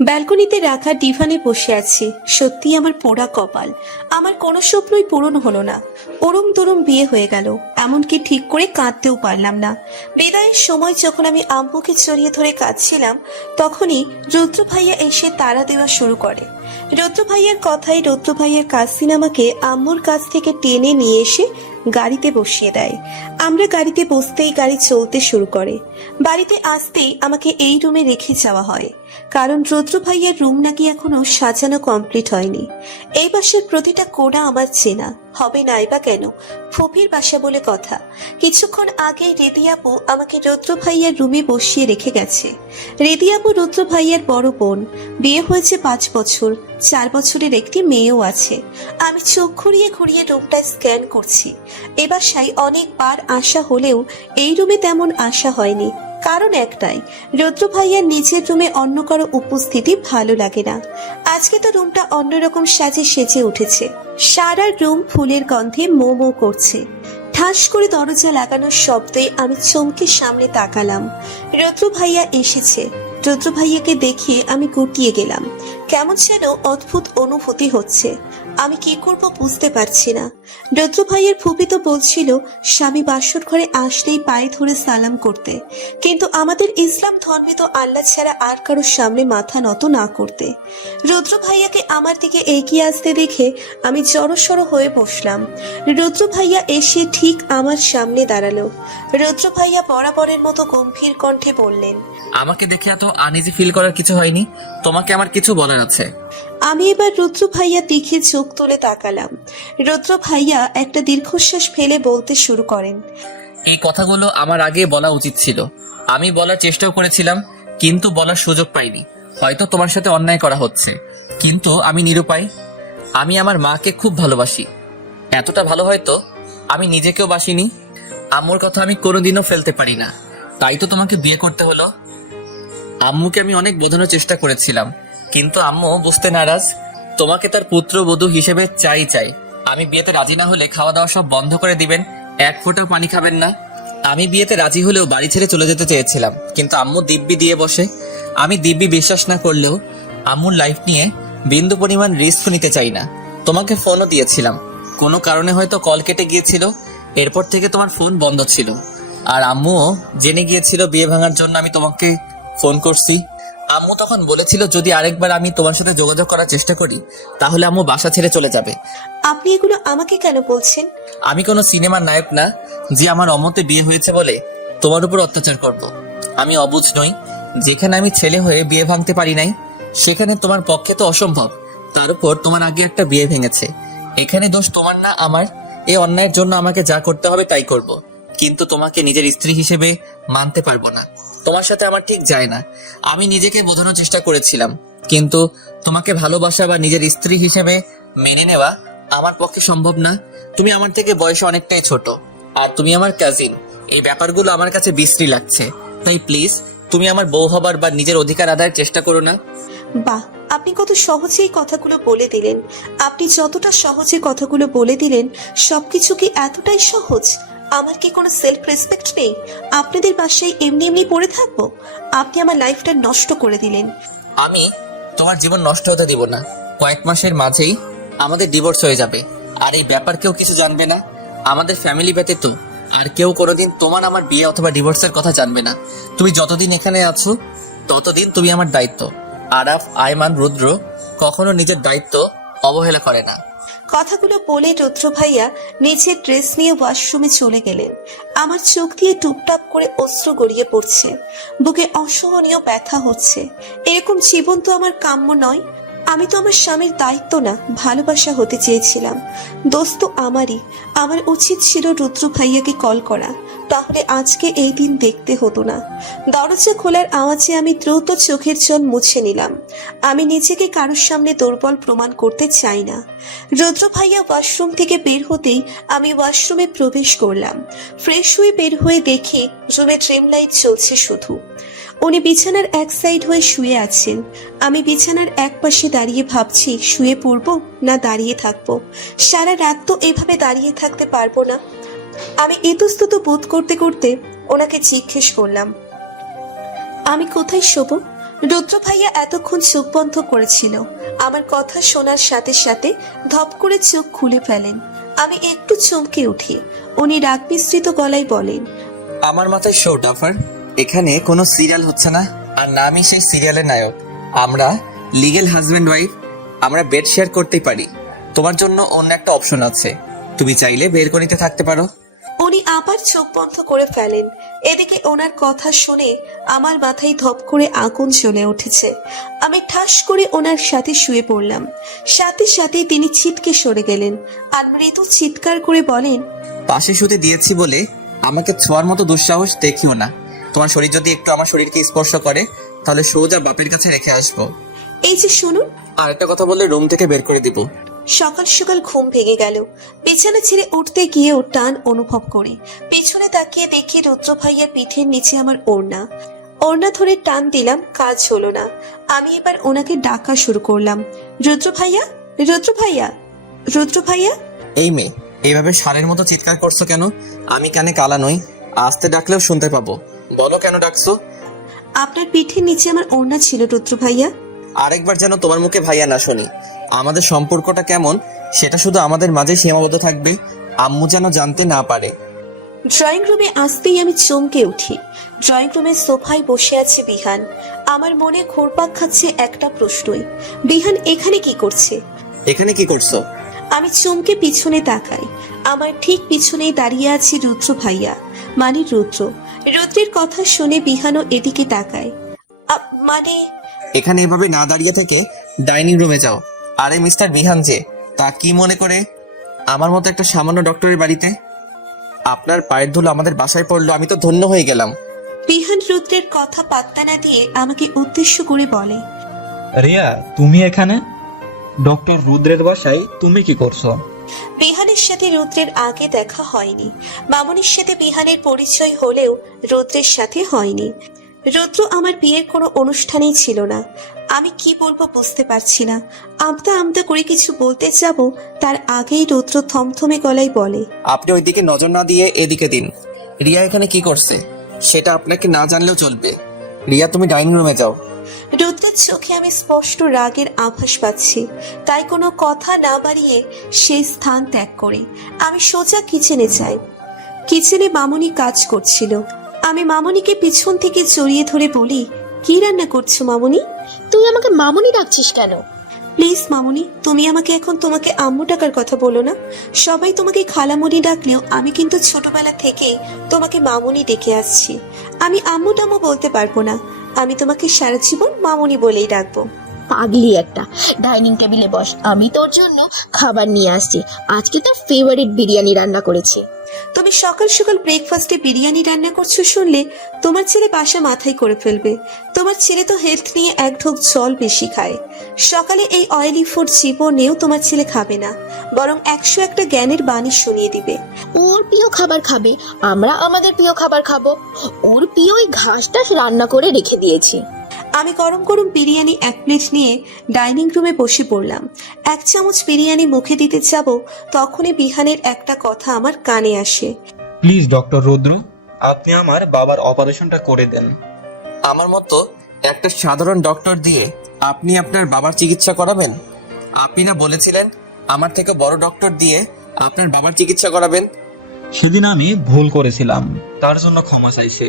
ব্যালকনিতে রাখা ডিভানে বসে আছি। সত্যি আমার পোড়া কপাল। আমার কোনো স্বপ্নই পূরণ হলো না। ওরম দরম বিয়ে হয়ে গেল, এমনকি ঠিক করে কাঁদতেও পারলাম না। বিদায়ের সময় যখন আমি আম্মুকে জড়িয়ে ধরে কাঁদছিলাম, তখনই রুদ্র ভাইয়া এসে তাড়া দেওয়া শুরু করে। রুদ্র ভাইয়ার কথাই রুদ্র ভাইয়ার কাজিন আমাকে আম্মুর কাছ থেকে টেনে নিয়ে এসে গাড়িতে বসিয়ে দেয়। আমরা গাড়িতে বসতেই গাড়ি চলতে শুরু করে। বাড়িতে আসতেই আমাকে এই রুমে রেখে যাওয়া হয়, কারণ রুদ্র ভাইয়ের রুম নাকি এখনো সাজানো কমপ্লিট হয়নি। এই বাসার প্রতিটা কোণা আমার চেনা, হবে নাই বা কেন, ফুপির বাসা বলে কথা। কিছুক্ষণ আগে রেদি আপু আমাকে রুদ্র ভাইয়ার রুমে বসিয়ে রেখে গেছে। রেদি আপু রুদ্র ভাইয়ার বড় বোন, বিয়ে হয়েছে 5 বছর, 4 বছরের একটি মেয়েও আছে। আমি চোখ ঘুরিয়ে ঘুরিয়ে রুমটা স্ক্যান করছি। এ বাসায় অনেকবার আসা হলেও এই রুমে তেমন আসা হয়নি। কারণ একটাই, রুদ্র ভাইয়ার নিজের রুমে অন্য কারো উপস্থিতি ভালো লাগে না। আজকে তো রুমটা অন্যরকম সাজে সেজে উঠেছে। সারা রুম ফুলের গন্ধে মো মো করছে। ঠাস করে দরজা লাগানোর শব্দে আমি চমকে সামনে তাকালাম। রুদ্র ভাইয়া এসেছে। রুদ্র ভাইয়াকে দেখে আমি গুটিয়ে গেলাম। কেমন যেন অদ্ভুত অনুভূতি হচ্ছে। আমি কি করব বুঝতে পারছি না। রুদ্র ভাইয়ের ফুপি তো বলছিল স্বামী বাসর ঘরে আসলেই পায়ে ধরে সালাম করতে, কিন্তু আমাদের ইসলাম ধর্মে তো আল্লাহ ছাড়া আর কারোর সামনে মাথা নত না করতে। রুদ্র ভাইয়াকে আমার দিকে এগিয়ে আসতে দেখে আমি জড়সড় হয়ে বসলাম। রুদ্র ভাইয়া এসে ঠিক আমার সামনে দাঁড়ালো। রুদ্র ভাইয়া বরাবরের মতো গম্ভীর কণ্ঠে বললেন, আমাকে দেখে এত আনইজি ফিল করার কিছু হয়নি। তোমাকে আমার কিছু বলার আছে। আমি এবার রুদ্র ভাইয়া দিকে চোখ তুলে তাকালাম। রুদ্র ভাইয়া একটা দীর্ঘশ্বাস ফেলে বলতে শুরু করেন, এই কথাগুলো আমার আগে বলা উচিত ছিল। আমি বলার চেষ্টাও করেছিলাম, কিন্তু বলার সুযোগ পাইনি। হয়তো তোমার সাথে অন্যায় করা হচ্ছে, কিন্তু আমি নিরুপায়। আমি আমার মাকে খুব ভালোবাসি, এতটা ভালো হয়তো আমি নিজেকেও বাসিনি। আম্মুর কথা আমি কোনোদিনও ফেলতে পারি না, তাই তো তোমাকে বিয়ে করতে হলো। আম্মুকে আমি অনেক বোঝানোর চেষ্টা করেছিলাম, কিন্তু আম্মু বুঝতে নারাজ। তোমাকে তার পুত্রবধূ হিসেবে চাই। আমি বিয়েতে রাজি না হলে খাওয়া দাওয়া সব বন্ধ করে দিবেন, এক ফোঁটাও পানি খাবেন না। আমি বিয়েতে রাজি হলেও বাড়ি ছেড়ে চলে যেতে চেয়েছিলাম, কিন্তু আম্মু দিব্যি দিয়ে বসে। আমি দিব্যি বিশ্বাস না করলেও আম্মুর লাইফ নিয়ে বিন্দু পরিমাণ রিস্ক নিতে চাই না। তোমাকে ফোনও দিয়েছিলাম, কোনো কারণে হয়তো কল কেটে গিয়েছিল। এরপর থেকে তোমার ফোন বন্ধ ছিল, আর আম্মুও জেনে গিয়েছিল বিয়ে ভাঙার জন্য আমি তোমাকে ফোন করছি। আম্মু তখন বলেছিল যদি আরেকবার আমি তোমার সাথে যোগাযোগ করার চেষ্টা করি, তাহলে আম্মু বাসা ছেড়ে চলে যাবে। আপনি এগুলো আমাকে কেন বলছেন? আমি কোনো সিনেমার নায়ক না যে আমার অমতে বিয়ে হয়েছে বলে তোমার উপর অত্যাচার করব। আমি অবুঝ নই। যেখানে আমি ছেলে হয়ে বিয়ে ভাঙতে পারি নাই, সেখানে তোমার পক্ষে তো অসম্ভব। তার উপর তোমার আগে একটা বিয়ে ভেঙেছে। এখানে দোষ তোমার না আমার। এই অন্যায়ের জন্য আমাকে যা করতে হবে তাই করব, কিন্তু তোমাকে নিজের স্ত্রী হিসেবে মানতে পারবো না। তোমার সাথে আমার ঠিক যায় না। আমি নিজেকে বোঝানোর চেষ্টা করেছিলাম, কিন্তু তোমাকে ভালোবাসা বা নিজের স্ত্রী হিসেবে মেনে নেওয়া আমার পক্ষে সম্ভব না। তুমি আমার থেকে বয়সে অনেকটাই ছোট, আর তুমি আমার কাজিন। এই ব্যাপারগুলো আমার কাছে বিশ্রী লাগছে। তাই প্লিজ তুমি আমার বউ হবার বা নিজের অধিকার আদায়ের চেষ্টা করো না। বাহ, আপনি কত সহজেই কথাগুলো বলে দিলেন। আপনি যতটা সহজে কথাগুলো বলে দিলেন, সবকিছু কি এতটাই সহজ? আমার কি কোনো সেলফ রেসপেক্ট নেই? আপনাদের বাসায় এমনি এমনি পড়ে থাকবো? আপনি আমার লাইফটা নষ্ট করে দিলেন। আমি তোমার জীবন নষ্ট হতে দিব না। কয়েক মাসের মাঝেই আমাদের ডিভোর্স হয়ে যাবে, আর এই ব্যাপার কেউ কিছু জানবে না। আমাদের ফ্যামিলি ব্যতীত আর কেউ কোনোদিন তোমার আমার বিয়ে অথবা ডিভোর্সের কথা জানবে না। তুমি যতদিন এখানে আছো ততদিন তুমি আমার দায়িত্ব। আরাফ, আয়মান, রুদ্র কখনো নিজের দায়িত্ব অবহেলা করে না। কথাগুলো বলে রুদ্র ভাইয়া নিজের ড্রেস নিয়ে ওয়াশরুমে চলে গেলেন। আমার চোখ দিয়ে টুপটাপ করে অশ্রু গড়িয়ে পড়ছে। বুকে অসহনীয় ব্যথা হচ্ছে। এরকম জীবন তো আমার কাম্য নয়। আমি তো আমার স্বামীর দায়িত্ব না, ভালোবাসা হতে চেয়েছিলাম। দোষ তো আমারই। আমার উচিত ছিল রুদ্র ভাইয়াকে কল করা, তাহলে আজকে এই দিন দেখতে হতো না। দরজা খোলার আওয়াজে আমি দ্রুত চোখের জল মুছে নিলাম। আমি নিজেকে কারোর সামনে দুর্বল প্রমাণ করতে চাই না। রুদ্র ভাইয়া ওয়াশরুম থেকে বের হতেই আমি ওয়াশরুমে প্রবেশ করলাম। ফ্রেশ হয়ে বের হয়ে দেখি রুমে ড্রিম লাইট চলছে শুধু। উনি বিছানার এক সাইড হয়ে শুয়ে আছেন। আমি বিছানার এক পাশে দাঁড়িয়ে ভাবছি শুয়ে পড়বো না দাঁড়িয়ে থাকবো। সারা রাত তো এভাবে দাঁড়িয়ে থাকতে পারবো না। আমি ইতস্তত বোধ করতে করতে ওনাকে জিজ্ঞেস করলাম, আমি কোথায় শোবো? রুদ্র ভাইয়া এতক্ষণ চোখ বন্ধ করেছিল। আমার কথা শোনার সাথে সাথে ধপ করে চোখ খুলে ফেলেন। আমি একটু চমকে উঠি। উনি রাগ মিশ্রিত গলায় বলেন, আমার মাথায় শো ডাফার, এখানে কোনো সিরিয়াল হচ্ছে না, আর না আমি সেই সিরিয়ালের নায়ক। আমরা লিগেল হাজব্যান্ড ওয়াইফ, আমরা বেড শেয়ার করতেই পারি। তোমার জন্য অন্য একটা অপশন আছে, তুমি চাইলে বেলকনিতে থাকতে পারো। উনি আবার চোখ বন্ধ করে ফেলেন। এদিকে ওনার কথা শুনে আমার মাথায় ধপ করে আগুন জ্বলে উঠেছে। আমি ঠাস করে ওনার সাথে শুয়ে পড়লাম। সাথে সাথে তিনি ছিটকে সরে গেলেন আর মৃদু চিৎকার করে বলেন, পাশে শুতে দিয়েছি বলে আমাকে ছোঁয়ার মতো দুঃসাহস দেখিও না। তোমার শরীর যদি একটু আমার শরীরকে স্পর্শ করে তাহলে সোজা বাপের কাছে রেখে আসবো। এই যে শুনুন। আর একটা কথা বললে রুম থেকে বের করে দিব। সকাল সকাল ঘুম ভেঙে গেল। বিছানা ছেড়ে উঠতে গিয়েও টান অনুভব করি। পেছনে তাকিয়ে দেখি রুদ্র ভাইয়ার পিঠের নিচে আমার ওড়না। ওড়না ধরে টান দিলাম, কাজ হলো না। আমি এবার ওনাকে ডাকা শুরু করলাম, রুদ্র ভাইয়া, রুদ্র ভাইয়া, রুদ্র ভাইয়া। এই মেয়ে, এইভাবে ষাঁড়ের মতো চিৎকার করছো কেন? আমি কানে কালা নই, আস্তে ডাকলেও শুনতে পাবো। বলো কেন ডাকছো? আপনার পিঠের নিচে আমার ওড়না ছিল রুদ্র ভাইয়া। আরেকবার যেন তোমার মুখে ভাইয়া না শুনি। আমাদের সম্পর্কটা কেমন সেটা শুধু আমাদের মাঝে সীমাবদ্ধ থাকবে, আম্মু যেন জানতে না পারে। ড্রয়িং রুমে আসতেই আমি চমকে উঠি। ড্রয়িং রুমের সোফায় বসে আছে বিহান। আমার মনে ঘুরপাক খাচ্ছে একটা প্রশ্নই, বিহান এখানে কি করছে? এখানে কি করছো? আমি চমকে পিছনে তাকাই। আমার ঠিক পিছনেই দাঁড়িয়ে আছে রুদ্র ভাইয়া, মানে রুদ্র। রুদ্রের কথা শুনে বিহানও এদিকে তাকায়। মানে? এখানে এভাবে না দাঁড়িয়ে থেকে ডাইনিং রুমে যাও। আরে মিস্টার বিহান যে, তা কি মনে করে আমার মতো একটা সামান্য ডক্টরের বাড়িতে? আপনার পায়ের ধুলো আমাদের বাসায় পড়লো, আমি তো ধন্য হয়ে গেলাম। বিহান রুদ্রের কথা পাত্তা না দিয়ে আমাকে উদ্দেশ্য করে বলে, রিয়া, তুমি এখানে? ডক্টর রুদ্রের বাসায় তুমি কি করছো? বিহানের সাথে রুদ্রের আগে দেখা হয়নি। মামনির সাথে বিহানের পরিচয় হলেও রুদ্রের সাথে হয়নি। রুদ্র আমার বিয়ের কোনো অনুষ্ঠানেই ছিল না। আমি কি বলবো বুঝতে পারছি না। আমতা আমতা করে কিছু বলতে যাব, তার আগেই রুদ্র থমথমে গলায় বলে, আপনি ওইদিকে নজর না দিয়ে এদিকে দিন। রিয়া এখানে কি করছে সেটা আপনাকে না জানলেও চলবে। রিয়া, তুমি ডাইনিং রুমে যাও। রুদ্রের চোখে আমি স্পষ্ট রাগের আভাস পাচ্ছি। তাই কোনো কথা না বাড়িয়ে সেই স্থান ত্যাগ করে আমি সোজা কিচেনে যাই। কিচেনে মামনি কাজ করছিল। আমি মামনিকে পিছন থেকে জড়িয়ে ধরে বলি, কি রান্না করছো মামনি? তুই আমাকে মামুনি ডাকছিস কেন? প্লিজ মামনি, তুমি আমাকে এখন তোমাকে আম্মু ডাকার কথা বলো না। সবাই তোমাকে খালামণি ডাকলেও আমি কিন্তু ছোটবেলা থেকেই তোমাকে মামনি ডেকে আসছি। আমি আম্মু টাম্মু বলতে পারবো না। আমি তোমাকে সারা জীবন মামনি বলেই ডাকবো। পাগলি একটা, ডাইনিং টেবিলে বস, আমি তোর জন্য খাবার নিয়ে আসছি। আজকে তোর ফেভারিট বিরিয়ানি রান্না করেছি। তুমি সকাল সকাল ব্রেকফাস্টে বিরিয়ানি রান্না করছো শুনলে তোমার ছেলে বাসা মাথায় করে ফেলবে। তোমার ছেলে তো হেলথ নিয়ে এক ঢোক জল বেশি খায়। সকালে এই অয়েলি ফুড জীবনেও তোমার ছেলে খাবে না, বরং 101টা জ্ঞানের বাণী শুনিয়ে দিবে। ওর প্রিয় খাবার খাবে, আমরা আমাদের প্রিয় খাবার খাবো। ওর প্রিয় ওই ঘাসটা রান্না করে রেখে দিয়েছি। আমি গরম গরম বিরিয়ানি 1 প্লেট নিয়ে ডাইনিং রুমে বসে পড়লাম। 1 চামচ বিরিয়ানি মুখে দিতে যাব, তখনই বিহানের একটা কথা আমার কানে আসে। প্লিজ ডক্টর রুদ্র, আপনি আমার বাবার অপারেশনটা করে দেন। আমার মতো একটা সাধারণ ডক্টর দিয়ে আপনি আপনার বাবার চিকিৎসা করাবেন? আপনি না বলেছিলেন আমার থেকে বড় ডক্টর দিয়ে আপনার বাবার চিকিৎসা করাবেন? সেদিন আমি ভুল করেছিলাম, তার জন্য ক্ষমা চাইছি।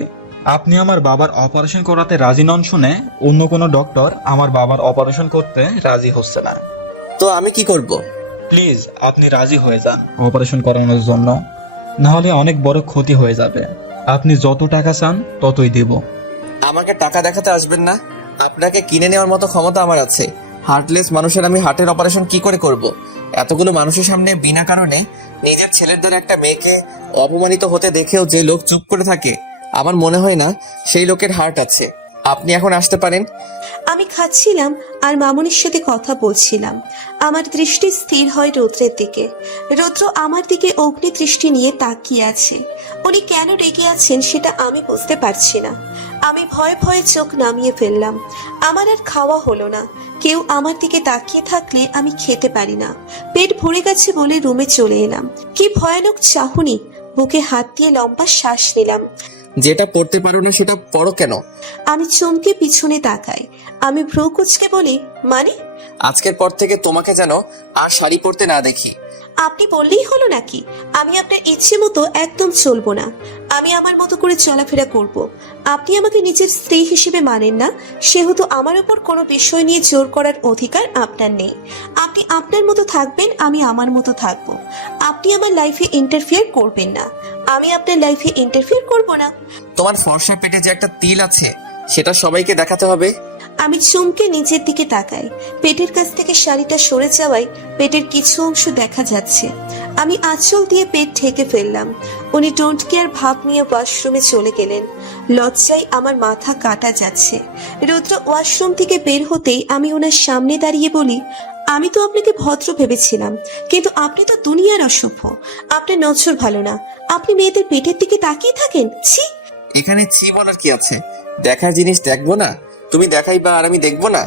আপনি আমার বাবার অপারেশন করাতে রাজি নন শুনে অন্য কোনো ডক্টর আমার বাবার অপারেশন করতে রাজি হচ্ছে না। তো আমি কি করব? প্লিজ আপনি রাজি হয়ে যান অপারেশন করানোর জন্য, না হলে অনেক বড় ক্ষতি হয়ে যাবে। আপনি যত টাকা চান ততই দেব। আমাকে টাকা দেখাতে আসবেন না। আপনাকে কিনে নেওয়ার মতো ক্ষমতা আমার আছে। হার্টলেস মানুষের আমি হার্টের অপারেশন কি করে করব? এতগুলো মানুষের সামনে বিনা কারণে নিজের ছেলের দ্বারা একটা মেয়েকে অপমানিত হতে দেখেও যে লোক চুপ করে থাকে, আমার মনে হয় না সেই লোকের হার্ট আছে। আপনি এখন আসতে পারেন। আমি খাচ্ছিলাম আর মামনির সাথে কথা বলছিলাম। আমার দৃষ্টি স্থির হয় রৌদ্রের দিকে। রৌদ্র আমার দিকে অগ্নি দৃষ্টি নিয়ে তাকিয়ে আছে। উনি কেন রেগে আছেন সেটা আমি বুঝতে পারছি না। আমি ভয়ে ভয়ে চোখ নামিয়ে ফেললাম। আমার আর খাওয়া হলো না। কেউ আমার দিকে তাকিয়ে থাকলে আমি খেতে পারি না। পেট ভরে গেছে বলে রুমে চলে এলাম। কি ভয়ানক চাহনি! বুকে হাত দিয়ে লম্বা শ্বাস নিলাম। যেটা পড়তে পারো না সেটা পড়ো কেন? আমি চমকে পিছনে তাকাই। আমি ভ্রু কুঁচকে বলি, মানে? আজকের পর থেকে তোমাকে যেন আর শাড়ি পরতে না দেখি। আপনি বললেই হলো নাকি? আমি আপনার ইচ্ছে মতো একদম চলবো না। আমি আমার মতো করে চলাফেরা করব। আপনি আমাকে নিজের স্ত্রী হিসেবে মানেন না, সেহেতু আমার উপর কোনো বিষয় নিয়ে জোর করার অধিকার আপনার নেই। আপনি আপনার মতো থাকবেন, আমি আমার মতো থাকবো। আপনি আমার লাইফে ইন্টারফিয়ার করবেন না, আমি আপনার লাইফে ইন্টারফিয়ার করব না। তোমার ফর্সা পেটে যে একটা তিল আছে সেটা সবাইকে দেখাতে হবে। আমি চমকে নিচের দিকে তাকাই। পেটের কাছ থেকে শাড়িটা সরে যাওয়ায় পেটের কিছু অংশ দেখা যাচ্ছে। আমি আঁচল দিয়ে পেট ঢেকে ফেললাম। উনি ডোন্ট কেয়ার ভাব নিয়ে ওয়াশরুমে চলে গেলেন। লজ্জায় আমার মাথা কাটা যাচ্ছে। রুদ্র ওয়াশরুম থেকে বের হতেই আমি ওনার সামনে দাঁড়িয়ে বলি, আমি তো আপনাকে ভদ্র ভেবেছিলাম, কিন্তু আপনি তো দুনিয়ার অসভ্য। আপনার নজর ভালো না, আপনি মেয়েদের পেটের দিকে তাকিয়ে থাকেন। ছি! এখানে ছি বলার কি আছে? দেখার জিনিস দেখবো না? তুমি দেখাইবা আর আমি দেখবো না?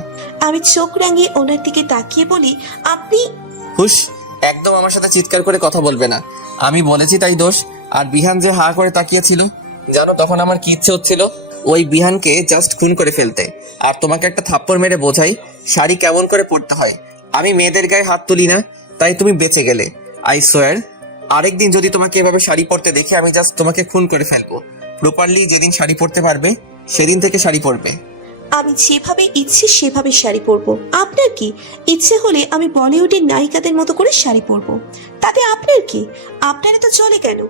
আমি চোখ রাঙিয়ে ওনার দিকে তাকিয়ে বলি, আপনি... হুশ, একদম আমার সাথে চিৎকার করে কথা বলবে না। আমি বলেছি তাই দোষ। আর বিহান যে হা করে তাকিয়েছিল, জানো তখন আমার কি ইচ্ছে হচ্ছিল? ওই বিহানকে জাস্ট খুন করে ফেলতে, আর তোমাকে একটা থাপ্পড় মেরে বোঝাই শাড়ি কেমন করে পরতে হয়। আমি মেয়েদের গায়ে হাত তুলি না, তাই তুমি বেঁচে গেলে। আই সোয়ার, আরেকদিন যদি তোমাকে এভাবে শাড়ি পরতে দেখে আমি জাস্ট তোমাকে খুন করে ফেলবো। প্রপারলি যেদিন শাড়ি পরতে পারবে সেদিন থেকে শাড়ি পরবে। আমি যেভাবে ইচ্ছে সেভাবে শাড়ি পরবো। আপনার কি? ইচ্ছে হলে আমি বলিউডের নায়িকাদের মতো করে শাড়ি পরবো, তাতে আপনার কি? আপনারা তো চলে কেন?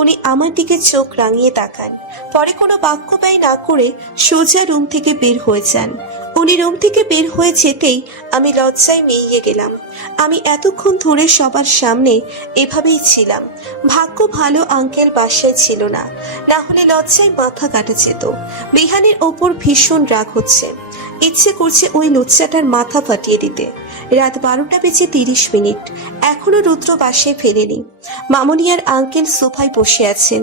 উনি আমার দিকে চোখ রাঙিয়ে তাকান, পরে কোনো বাক্য ব্যয় না করে সোজা রুম থেকে বের হয়ে যান। উনি রুম থেকে বের হয়ে যেতেই আমি লজ্জায় মেইয়ে গেলাম। আমি এতক্ষণ ধরে সবার সামনে এভাবেই ছিলাম। ভাগ্য ভালো আঙ্কেল বাসায় ছিল না, না হলে লজ্জায় মাথা কাটা যেত। বিহানের ওপর ভীষণ রাগ হচ্ছে, ইচ্ছে করছে ওই লুচ্চাটার মাথা ফাটিয়ে দিতে। রাত 12:30 এখনো রুদ্র বাসায় ফেরেনি। মামনি আর আঙ্কেল সোফায় বসে আছেন,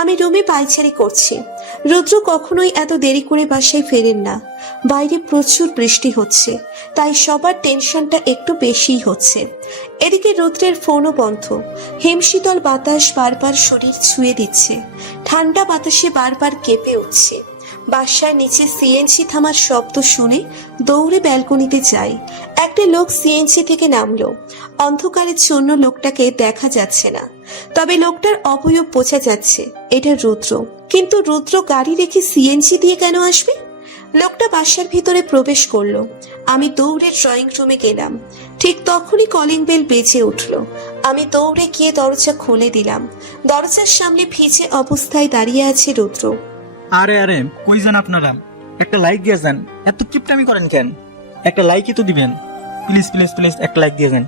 আমি রুমে পায়চারি করছি। রুদ্র কখনোই এত দেরি করে বাসায় ফেরেন না। বাইরে প্রচুর বৃষ্টি হচ্ছে, তাই সবার টেনশনটা একটু বেশিই হচ্ছে। এদিকে রুদ্রের ফোনও বন্ধ। হিমশীতল বাতাস বারবার শরীর ছুঁয়ে দিচ্ছে, ঠান্ডা বাতাসে বারবার কেঁপে উঠছে। বাসার নিচে সিএনজি থামার শব্দ শুনে দৌড়ে ব্যালকনিতে যাই। একটা লোক সিএনজি থেকে নামলো। অন্ধকারের জন্য লোকটাকে দেখা যাচ্ছে না, তবে লোকটার অবয়ব বোঝা যাচ্ছে এটা রুদ্র। কিন্তু রুদ্র গাড়ি রেখে সিএনজি দিয়ে কেন আসবে? লোকটা বাসার ভিতরে প্রবেশ করলো। আমি দৌড়ে ড্রয়িং রুমে গেলাম। ঠিক তখনই কলিং বেল বেজে উঠলো। আমি দৌড়ে গিয়ে দরজা খুলে দিলাম। দরজার সামনে ভিজে অবস্থায় দাঁড়িয়ে আছে রুদ্র। আরে আরে, কই যান আপনারা? একটা লাইক দিয়ে যান। এত কিপটামি করেন কেন? একটা লাইকই তো দিবেন। প্লিজ প্লিজ প্লিজ একটা লাইক দিয়ে যান।